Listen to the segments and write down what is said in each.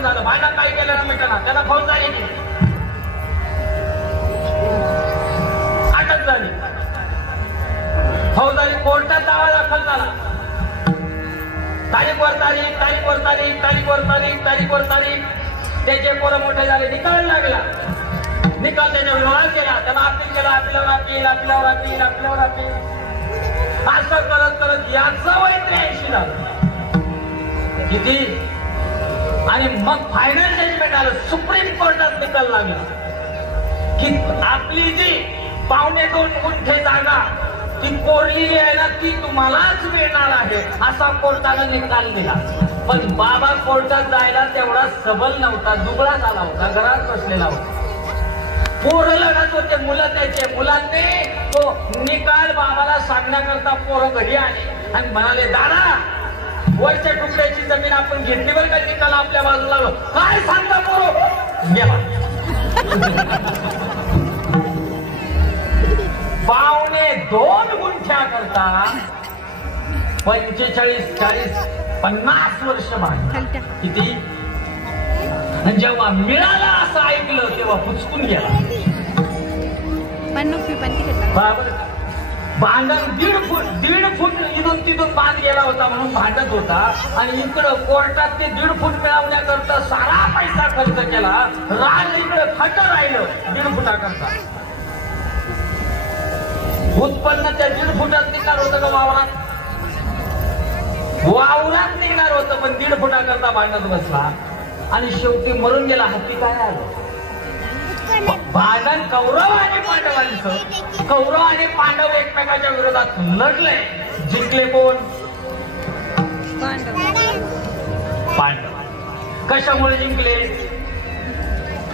भांडण झालं. भांडण काही केलं ना मिटना, त्याला फौजदारी अटक झाली. फौजदारी कोर्टात दावा दाखल झाला. तारीखवर तारीख, तारीखवर तारीख, तारीखवर तारीख, तारीखवर तारीख. त्याचे पोरं मोठे झाले, निकाल लागला. निकाल त्याच्या विरोधात केला, त्याला अपील केला. आपल्यावर अपील, आपल्यावर अपील, आपल्यावर अपील. असं करत करत याचं वय 83 झालं. किती? आणि मग फायनल जजमेंट आलं. सुप्रीम कोर्टात निकाल लागला की आपली जी 2.25 गुंठे जागा ती कोरलेली आहे ना, ती तुम्हालाच मिळणार आहे, असा कोर्टानं निकाल दिला. पण बाबा कोर्टात जायला तेवढा सबल नव्हता, दुबळा झाला होता, घरात बसलेला होता. पोरं लढत होते, मुलं त्याचे. मुलांनी तो निकाल बाबाला सांगण्याकरता पोरं घरी आले आणि म्हणाले, दादा वरच्या तुकड्याची जमीन आपण घेतली बरं का, निकाल आपल्या बाजूला. काय सांगता पोरं? गेला. 2.25 गुंठ्या करता 45, 40, 50 वर्ष बांधलं. किती? जेव्हा मिळाला असं ऐकलं तेव्हा पुचकून गेला. भांडण 1.5 फूट इथून तिथून बांध गेला होता म्हणून भांडत होता. आणि इकडं कोर्टात ते 1.5 फूट मिळवण्याकरता सारा पैसा खर्च केला. रान इकडं खट राहिलं 1.5 फुटाकरता. उत्पन्न त्या 1.5 फुटात निघणार होतं का वावरात? वावरात निघणार होतं, पण 1.5 फुटाकरता भांडत बसला आणि शेवटी मरून गेला. हत्ती काय आलं? भांडण कौरव आणि पांडवांचं. कौरव आणि पांडव एकमेकाच्या विरोधात लढले. जिंकले कोण? पांडव. कशामुळे जिंकले?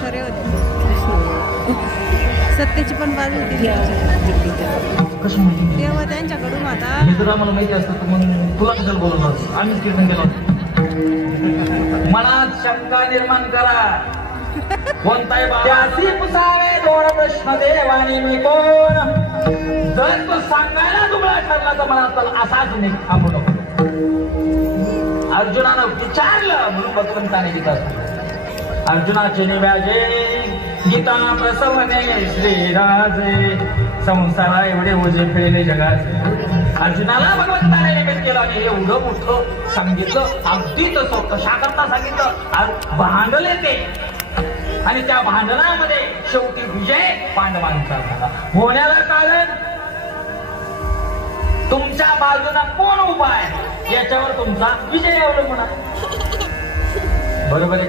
खरे होते, सत्याची पण बाजू होती तेव्हा त्यांच्याकडून. आता मी तुला मला माहिती असतं तर मग तुला कशाला बोलवलं? आम्हीच कीर्तन केलं होतं. मनात शंका निर्माण करा. कोणताही त्याची पुसावे 2 प्रश्न देवानी मी कोण. जर तो सांगायला दुबळा ठरला तर मनात असाच नाही थांबू नको. अर्जुनानं विचारलं म्हणून भगवंताने गीता सांगितलं. अर्जुनाचे निव्याजे गीता प्रसवने श्रीराजे संसारा एवढे ओझे फिरले जगाचे. अर्जुनाला भगवंताने निमित्त केलं आणि एवढं मोठं सांगितलं. अगदी तसं कशा करता सांगितलं? भांडले ते आणि त्या भांडणामध्ये शेवटी विजय पांडवांचा झाला. होण्याला कारण तुमच्या बाजूला कोण उभा आहे याच्यावर तुमचा विजय अवलंबून आहे. बरोबर आहे?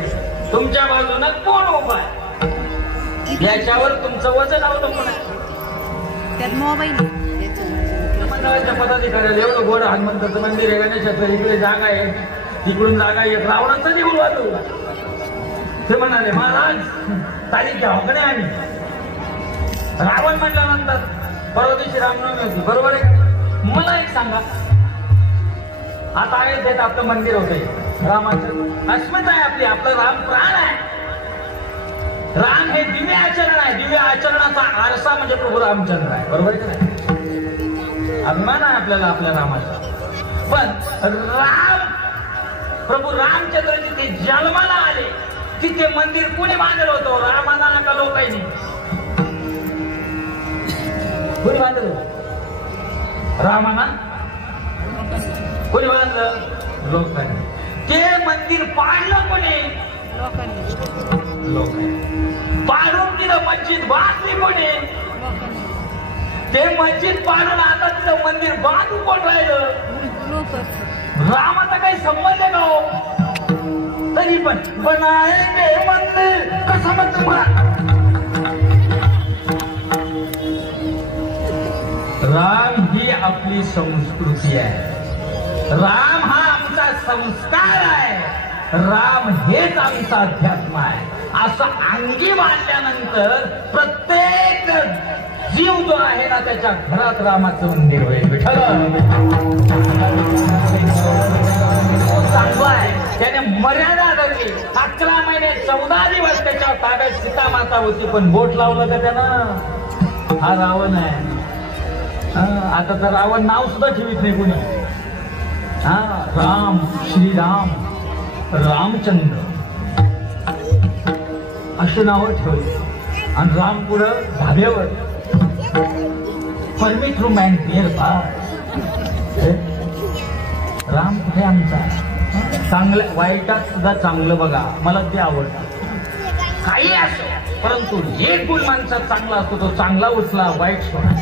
तुमच्या बाजूला कोण उभा आहे याच्यावर तुमचं वजन अवलंबून आहे. त्यात मोबाईल पदाधिकारी एवढं गोड हनुमंताचं मंदिर आहे, गणेशाचं इकडे जागा आहे, इकडून जागा आहे, रावणाचं देऊळ वाजवू. ते म्हणाले, महाराज तारीख घ्यावं का नाही आम्ही? रावण म्हटल्यानंतर परवा दिवशी रामनवमी होती, बरोबर आहे? मला एक सांगा, आता अयोध्येत आपलं मंदिर होते रामाचं, अस्मिता आहे आपली, आपलं राम प्राण आहे. राम हे दिव्य आचरण आहे, दिव्य आचरणाचा आरसा म्हणजे प्रभू रामचंद्र आहे, बरोबर आहे का नाही? अभिमान आहे आपल्याला आपल्या रामाचा. पण राम प्रभू रामचंद्र जिथे जन्माला आले तिथे मंदिर कोणी बांधलं होतं? रामाना नका लोकांनी. कोणी बांधलं? रामाना कोणी बांधलं? लोकांनी. ते मंदिर पाडलं कोणी? लोकांनी. पाडून तिथं मस्जिद बांधली कोणी? ते मस्जिद पाडून आता तिथं मंदिर बांधून कोण राहिलं? रामाचा काही संबंध आहे का हो? तरी पण बनाएंगे मंदिर कसं म्हणतो मला? राम ही आपली संस्कृती आहे, राम हा आमचा संस्कार आहे, राम हेच आमचा अध्यात्म आहे. असं अंगी बांधल्यानंतर प्रत्येक जीव जो आहे ना त्याच्या घरात रामाचं मंदिर होईल. विठ्ठल चांगला आहे, त्याने मर्यादा धरली. 11 महिने 14 दिवस त्याच्या ताब्यात सीता माता होती, पण बोट लावलं का त्यानं? हा रावण आहे. आता तर रावण नाव सुद्धा ठेवीत नाही कोणी. राम, श्रीराम, रामचंद्र अशी नावं ठेवली आणि राम पुढं धाब्यावर permit room and beer bar. Ram कुठे आमचा चांगलं वाईटात सुद्धा चांगलं बघा, मला ते आवडतं. काही असो परंतु एक गुण माणसात चांगला असतो, तो चांगला उचला, वाईट सोडा.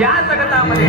या जगतामध्ये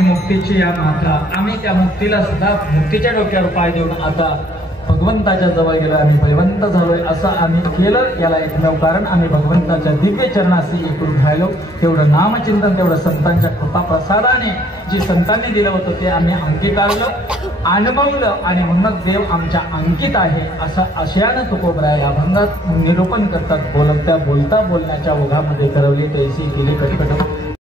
मुक्तीची या माता, आम्ही त्या मुक्तीला सुद्धा मुक्तीच्या डोक्यावर पाय देऊन आता भगवंताच्या जवळ गेलो, आम्ही बलवंत झालोय असं आम्ही केलं. याला एकमेव कारण आम्ही भगवंताच्या दिव्य चरणाशी एकूण राहिलो. तेवढं नामचिंतन, तेवढं संतांच्या कृपा प्रसादाने जे संतांनी दिलं होतं ते आम्ही अंगीकारलं, अनुभवलं आणि म्हणूनच देव आमच्या अंकित आहे असं आशयानं तुकोबरा या भंगात निरूपण करतात. बोलता बोलण्याच्या ओघामध्ये करवली तैसी केली कटकट.